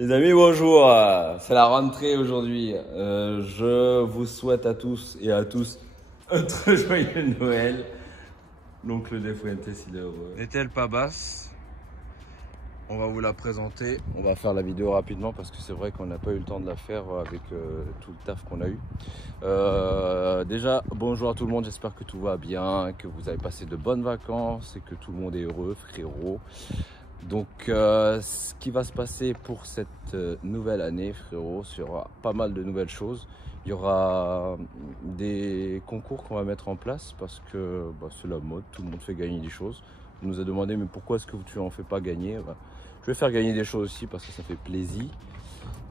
Les amis, bonjour. C'est la rentrée aujourd'hui. Je vous souhaite à tous et à tous un très joyeux Noël. L'oncle de Fuentes, il est heureux. N'est-elle pas basse? On va vous la présenter. On va faire la vidéo rapidement parce que c'est vrai qu'on n'a pas eu le temps de la faire avec tout le taf qu'on a eu. Déjà, bonjour à tout le monde. J'espère que tout va bien, que vous avez passé de bonnes vacances et que tout le monde est heureux, frérot. Donc ce qui va se passer pour cette nouvelle année, frérot, il y aura pas mal de nouvelles choses. Il y aura des concours qu'on va mettre en place parce que c'est la mode, tout le monde fait gagner des choses. On nous a demandé mais pourquoi est-ce que tu en fais pas gagner? Je vais faire gagner des choses aussi parce que ça fait plaisir.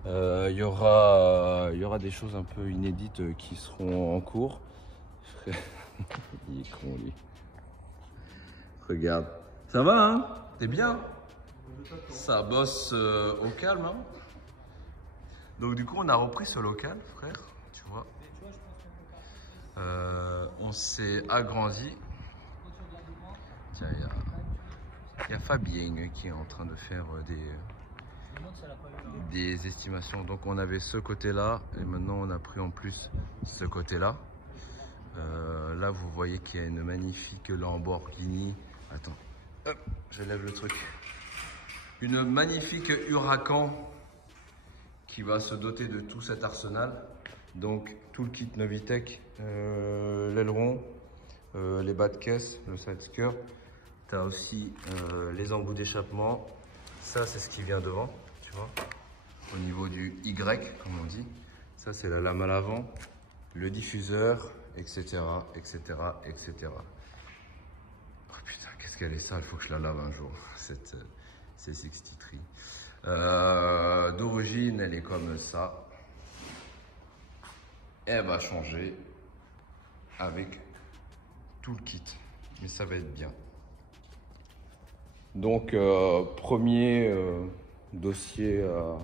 Il y aura des choses un peu inédites qui seront en cours. Il est con lui. Regarde. Ça va hein? T'es bien? Ça bosse au calme hein. Donc du coup on a repris ce local frère, tu vois. On s'est agrandi. Tiens, il y a Fabien qui est en train de faire des estimations. Donc on avait ce côté là et maintenant on a pris en plus ce côté là. Là vous voyez qu'il y a une magnifique Lamborghini. Attends, hop, je lève le truc. Une magnifique Huracan qui va se doter de tout cet arsenal. Donc tout le kit Novitec, l'aileron, les bas de caisse, le side skirt. Tu as aussi les embouts d'échappement. Ça c'est ce qui vient devant, tu vois. Au niveau du Y comme on dit. Ça c'est la lame à l'avant, le diffuseur, etc. etc. etc. Oh putain, qu'est-ce qu'elle est sale, il faut que je la lave un jour. Cette C63. D'origine, elle est comme ça. Elle va changer avec tout le kit. Mais ça va être bien. Donc, premier dossier à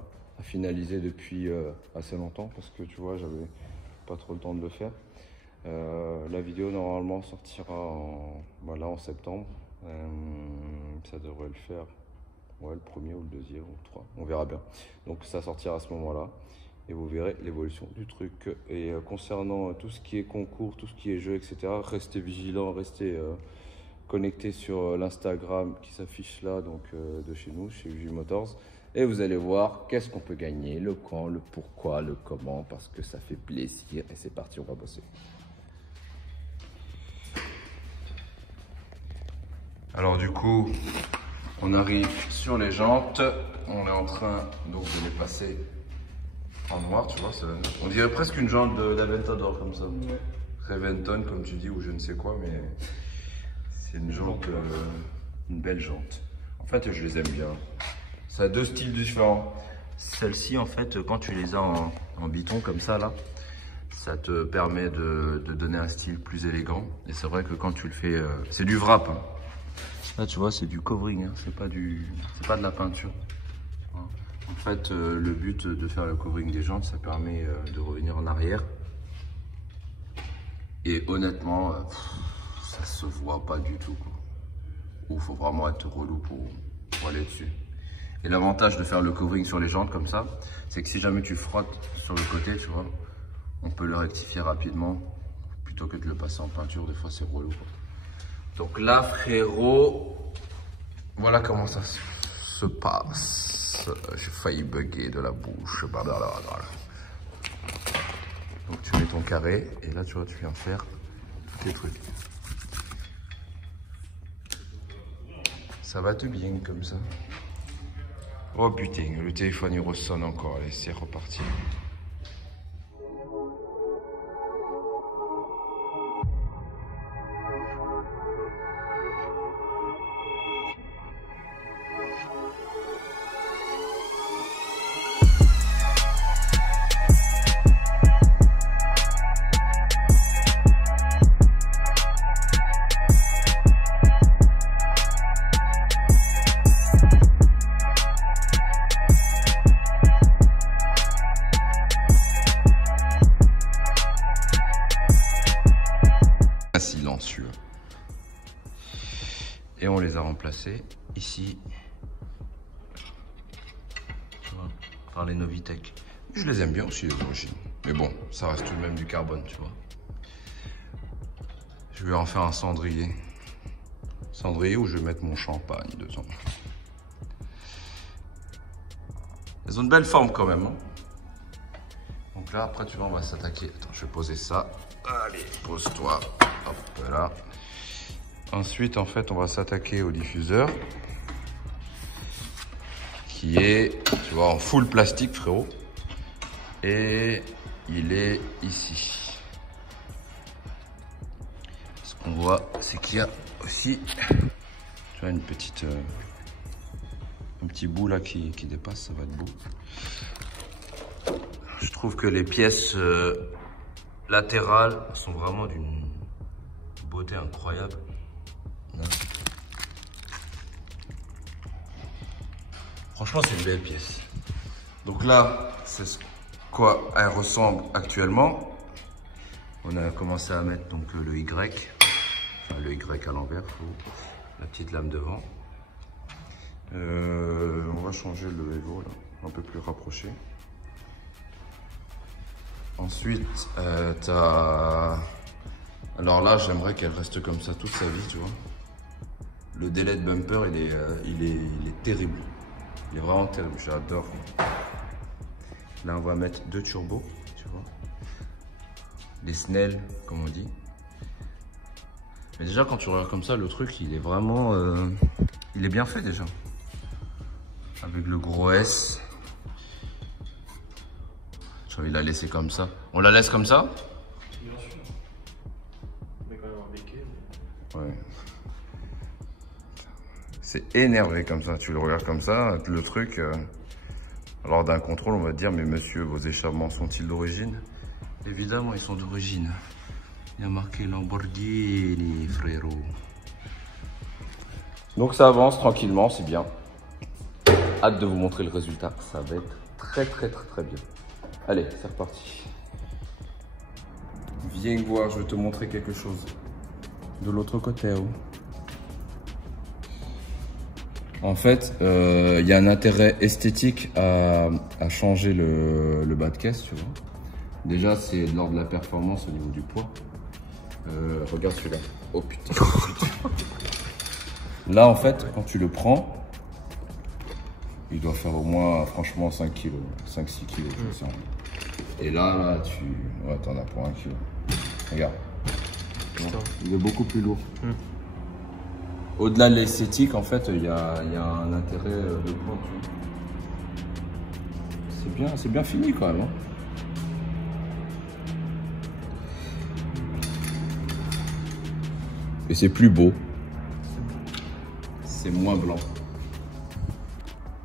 finaliser depuis assez longtemps parce que tu vois, j'avais pas trop le temps de le faire. La vidéo normalement sortira en septembre. Ça devrait le faire. Ouais, le premier ou le deuxième ou le 3, on verra bien. Donc ça sortira à ce moment-là et vous verrez l'évolution du truc. Et concernant tout ce qui est concours, tout ce qui est jeu, etc., restez vigilants, restez connectés sur l'Instagram qui s'affiche là, donc de chez nous, chez UJ Motors. Et vous allez voir qu'est-ce qu'on peut gagner, le quand, le pourquoi, le comment, parce que ça fait plaisir. Et c'est parti, on va bosser. Alors du coup, on arrive sur les jantes, on est en train donc de les passer en noir, tu vois, on dirait presque une jante d'Aventador comme ça. Ouais. Reventon comme tu dis ou je ne sais quoi, mais c'est une jante, une belle jante. En fait, je les aime bien. Ça a deux styles différents. Celle-ci, en fait, quand tu les as en biton comme ça là, ça te permet de donner un style plus élégant. Et c'est vrai que quand tu le fais, c'est du wrap. Hein. Là, tu vois, c'est du covering, hein. C'est pas de la peinture. En fait, le but de faire le covering des jantes, ça permet de revenir en arrière. Et honnêtement, ça se voit pas du tout. Il faut vraiment être relou pour aller dessus. Et l'avantage de faire le covering sur les jantes comme ça, c'est que si jamais tu frottes sur le côté, tu vois, on peut le rectifier rapidement plutôt que de le passer en peinture. Des fois, c'est relou, quoi. Donc là, frérot, voilà comment ça se passe. J'ai failli bugger de la bouche. Donc tu mets ton carré et là, tu vois, tu viens faire tous tes trucs. Ça va te bien comme ça. Oh putain, le téléphone il ressonne encore. Allez, c'est reparti. Silencieux. Et on les a remplacés ici. par les Novitec. Je les aime bien aussi, les origines. Mais bon, ça reste tout de même du carbone, tu vois. Je vais en faire un cendrier. Cendrier où je vais mettre mon champagne dedans. Elles ont une belle forme quand même. Hein. Donc là, après, tu vois, on va s'attaquer. Attends, je vais poser ça. Allez, pose-toi. Hop là. Ensuite, en fait, on va s'attaquer au diffuseur. Qui est, tu vois, en full plastique, frérot. Et il est ici. Ce qu'on voit, c'est qu'il y a aussi, tu vois, une petite, un petit bout là qui dépasse, ça va être beau. Je trouve que les pièces latérales sont vraiment d'une beauté incroyable. Franchement, c'est une belle pièce. Donc là, c'est ce quoi elle ressemble actuellement. On a commencé à mettre donc le Y, enfin le Y à l'envers, la petite lame devant. On va changer le Evo là, un peu plus rapproché. Ensuite, alors là, j'aimerais qu'elle reste comme ça toute sa vie, tu vois. Le délai de bumper, il est terrible. Il est vraiment terrible, j'adore. Là, on va mettre 2 turbos, tu vois. Les Snell, comme on dit. Mais déjà, quand tu regardes comme ça, le truc, il est vraiment... il est bien fait déjà. Avec le gros S. J'ai envie de la laisser comme ça. On la laisse comme ça? Bien sûr. Mais quand même un béquet. Ouais. C'est énervé comme ça. Tu le regardes comme ça, le truc... lors d'un contrôle, on va te dire, mais monsieur, vos échappements sont-ils d'origine? Évidemment, ils sont d'origine. Il y a marqué Lamborghini, frérot. Donc ça avance tranquillement, c'est bien. Hâte de vous montrer le résultat. Ça va être très bien. Allez, c'est reparti. Viens voir, je vais te montrer quelque chose. De l'autre côté, oh. En fait, il y a un intérêt esthétique à changer le bas de caisse, tu vois. Déjà, c'est lors de la performance au niveau du poids. Regarde celui-là. Oh putain. Là, en fait, quand tu le prends, il doit faire au moins, franchement, 5 kg, 5-6 kg. Et là, tu... Ouais, t'en as pour 1 kg. Regarde. Bon, il est beaucoup plus lourd. Au-delà de l'esthétique, en fait, il y a un intérêt de poids. C'est bien fini quand même. Hein. Et c'est plus beau. C'est moins blanc.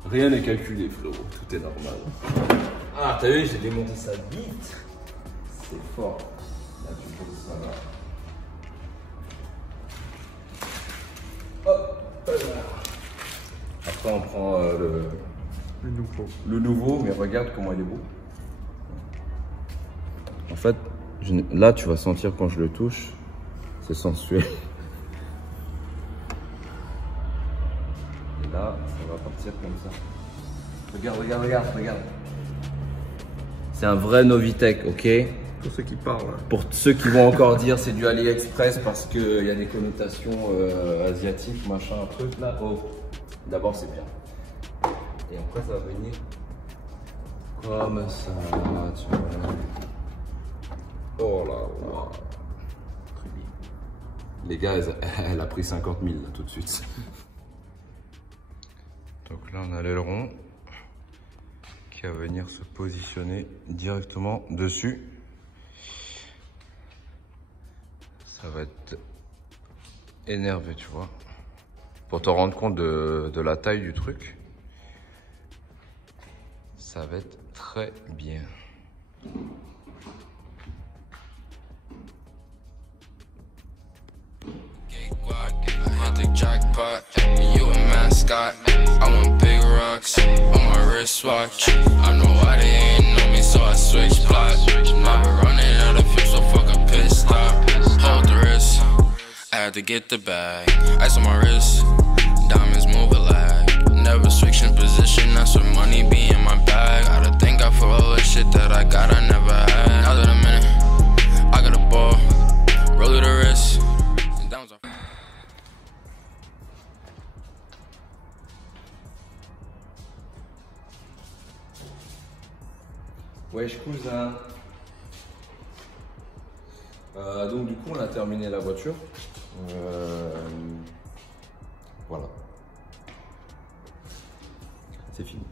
Rien n'est calculé, frérot. Tout est normal. Ah, t'as vu, j'ai démonté ça vite. C'est fort. Là, tu poses ça là. Après, on prend le nouveau, mais regarde comment il est beau. En fait, là, tu vas sentir quand je le touche, c'est sensuel. Et là, ça va partir comme ça. Regarde. C'est un vrai Novitec, ok? Pour ceux qui parlent. Pour ceux qui vont encore dire c'est du AliExpress parce qu'il y a des connotations asiatiques, machin, un truc là. Oh, d'abord c'est bien. Et après ça va venir comme ça, tu vois. Oh là là. Les gars, elle a pris 50 000 là, tout de suite. Donc là on a l'aileron qui va venir se positionner directement dessus. Ça va être énervé, tu vois. Pour te rendre compte de la taille du truc. Ça va être très bien. Wristwatch. I know why they ain't know me, so I switch plot. I've been running out of fuel, so fuck a pit stop. Hold the wrist, I had to get the bag. Ice on my wrist, diamonds move a lag. never switching position. That's what money be in my bag. Gotta thank God for all the shit that I got, I never had. Now that I'm in it, I got a ball, roll to the wrist. And downs are Wesh cousin. Donc du coup on a terminé la voiture. Voilà. C'est fini.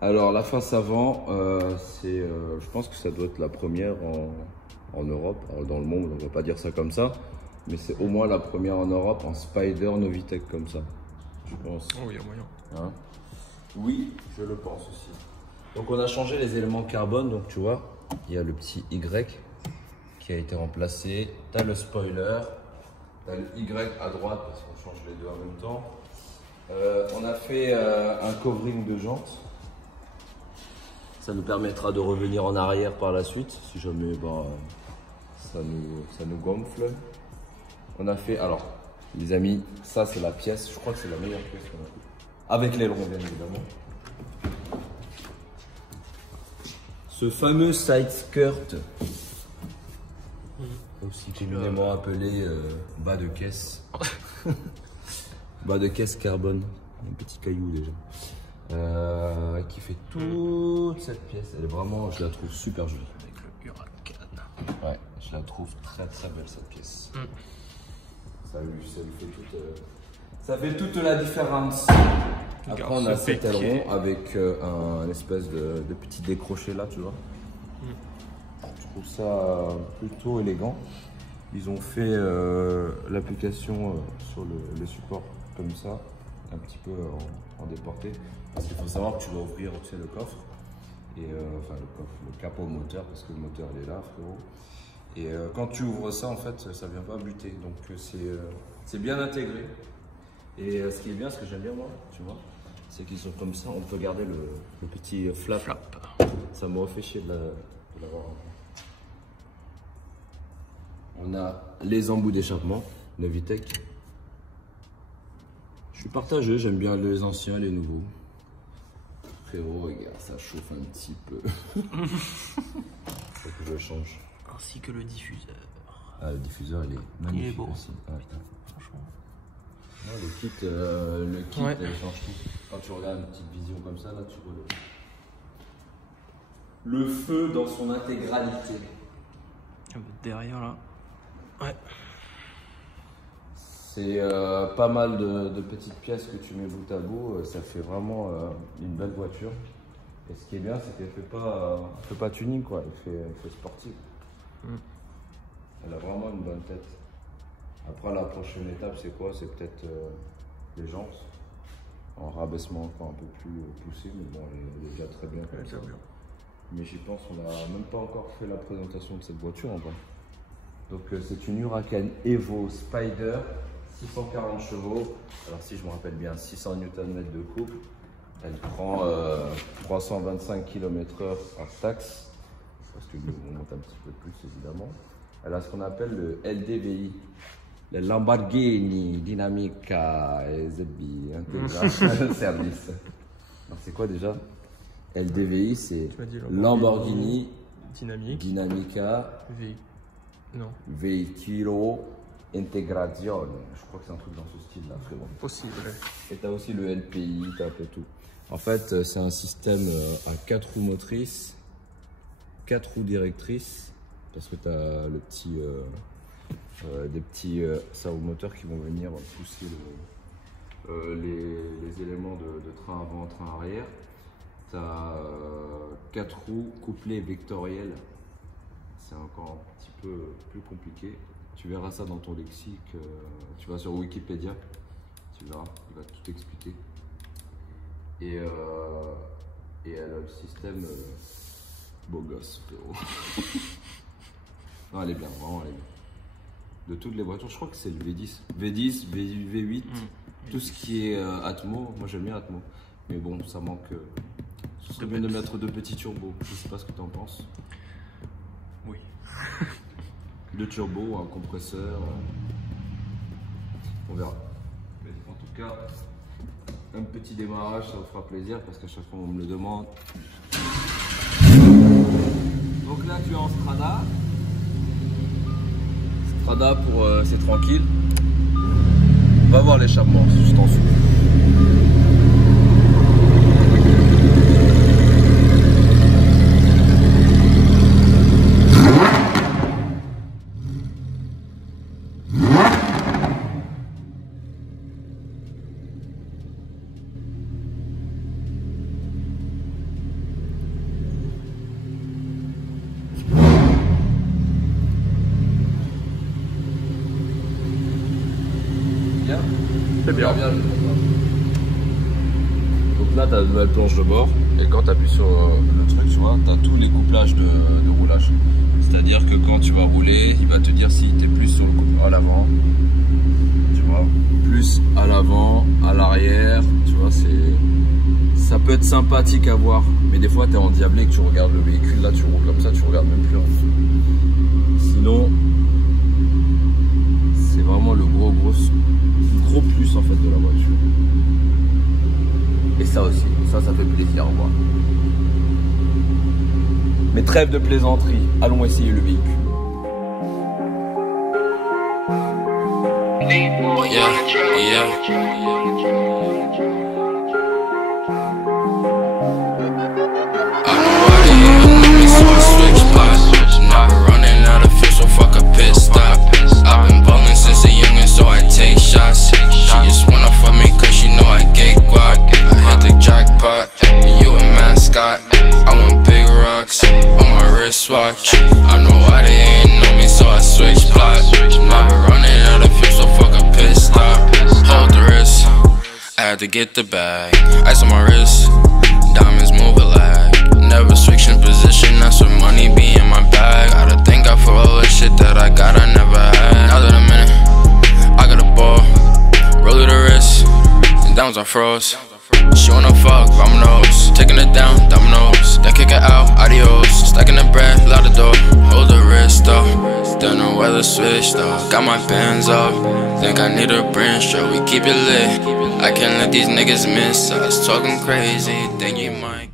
Alors la face avant, je pense que ça doit être la première en Europe, dans le monde, on va pas dire ça comme ça, mais c'est au moins la première en Europe en Spider Novitec comme ça, je pense. Oh, il y a moyen. Hein? Oui, je le pense aussi. Donc on a changé les éléments carbone, donc tu vois, il y a le petit Y qui a été remplacé, tu as le spoiler, tu as le Y à droite parce qu'on change les deux en même temps. On a fait un covering de jantes. Ça nous permettra de revenir en arrière par la suite, si jamais ça nous gonfle. On a fait, alors les amis, ça c'est la pièce, je crois que c'est la meilleure pièce qu'on a fait. Avec l'aileron bien évidemment. Ce fameux side skirt, aussi communément appelé bas de caisse. Bas de caisse carbone, un petit caillou déjà. Qui fait toute cette pièce. Elle est vraiment, je la trouve super jolie. Avec le Huracan. Ouais, je la trouve très très belle cette pièce. Ça lui fait toute la différence. Après on a cet aileron avec un espèce de petit décroché là, tu vois. Je trouve ça plutôt élégant. Ils ont fait l'application sur le support comme ça, un petit peu en déporté. Parce qu'il faut savoir que tu dois ouvrir le coffre, et enfin le capot moteur, parce que le moteur il est là, frérot. Et quand tu ouvres ça, en fait, ça vient pas buter, donc c'est bien intégré. Et ce qui est bien, ce que j'aime bien moi, tu vois, c'est qu'ils sont comme ça, on peut garder le petit flap. Ça m'a fait chier de l'avoir. On a les embouts d'échappement, Novitec. Je suis partagé, j'aime bien les anciens et les nouveaux. Frérot, regarde, ça chauffe un petit peu. Faut que je le change. Ainsi que le diffuseur. Ah, le diffuseur, il est magnifique. Il est beau aussi. Ouais. Franchement. Ouais, le kit Ouais. il change tout. Quand tu regardes une petite vision comme ça, là, tu vois le feu dans son intégralité. Derrière là. Ouais. C'est pas mal de petites pièces que tu mets bout à bout, ça fait vraiment une belle voiture. Et ce qui est bien, c'est qu'elle fait pas tuning, quoi. Elle fait sportive. Elle a vraiment une bonne tête. Après, la prochaine étape, c'est quoi? C'est peut-être les jantes, en rabaissement encore un peu plus poussé, mais bon, elle est déjà très bien comme ça. Mais j'y pense, on n'a même pas encore fait la présentation de cette voiture en bas. Donc c'est une Huracan Evo Spider, 640 chevaux. Alors si je me rappelle bien, 600 Nm de couple. Elle prend 325 km/h hors taxe, parce que on monte un petit peu plus évidemment. Elle a ce qu'on appelle le LDVI, le Lamborghini Dinamica ZB Integration Service. C'est quoi déjà? LDVI, c'est Lamborghini Dinamica Veicolo Integrazione. Je crois que c'est un truc dans ce style-là, frérot. Possible. Et tu as aussi le LPI, tu as un peu tout. En fait, c'est un système à 4 roues motrices, 4 roues directrices, parce que tu as le petit, des petits servomoteurs qui vont venir pousser les éléments de train avant, train arrière. Tu as 4 roues couplées vectorielles. C'est encore un petit peu plus compliqué. Tu verras ça dans ton lexique. Tu vas sur Wikipédia, tu verras, il va tout expliquer. Et elle a le système beau gosse, frérot. Non, elle est bien, vraiment elle est bien. De toutes les voitures, je crois que c'est le V10. V10, V8, tout ce qui est Atmo. Moi j'aime bien Atmo. Mais bon, ça manque. Ce serait bien de mettre de petits turbos. Je sais pas ce que tu en penses. Oui. 2 turbos, un compresseur. On verra. Mais en tout cas, un petit démarrage, ça vous fera plaisir parce qu'à chaque fois on me le demande. Donc là tu es en Strada. Strada pour c'est tranquille. Va voir l'échappement, je t'en fous. C'est bien. Donc là, tu as la nouvelle planche de bord. Et quand tu appuies sur le truc, tu vois, tu as tous les couplages de roulage. C'est-à-dire que quand tu vas rouler, il va te dire si tu es plus sur le couple à l'avant, tu vois, plus à l'avant, à l'arrière, tu vois, ça peut être sympathique à voir. Mais des fois, tu es endiablé et que tu regardes le véhicule, là, tu roules comme ça, tu regardes même plus. Sinon, c'est vraiment le gros plus en fait de la voiture. Et ça aussi, ça fait plaisir à voir. Mais trêve de plaisanterie, allons essayer le véhicule. Watch. I know why they ain't know me, so I switch plots. Now we're running out of fuel, so fuck a pit stop. Hold the wrist, I had to get the bag. Ice on my wrist, diamonds move like. Never switching position, that's what money be in my bag. I gotta thank God for all the shit that I got, I never had. Now that I'm in it, I got a ball, roll to the wrist, and downs I froze. She wanna fuck, Domino's, taking it down, Domino's. Then kick it out, adios. Stacking the bread, loud the door, hold the wrist though. Don't know where the switch though. Got my pants up, think I need a brain stroke. We keep it lit, I can't let these niggas miss us. Talking crazy, think you might.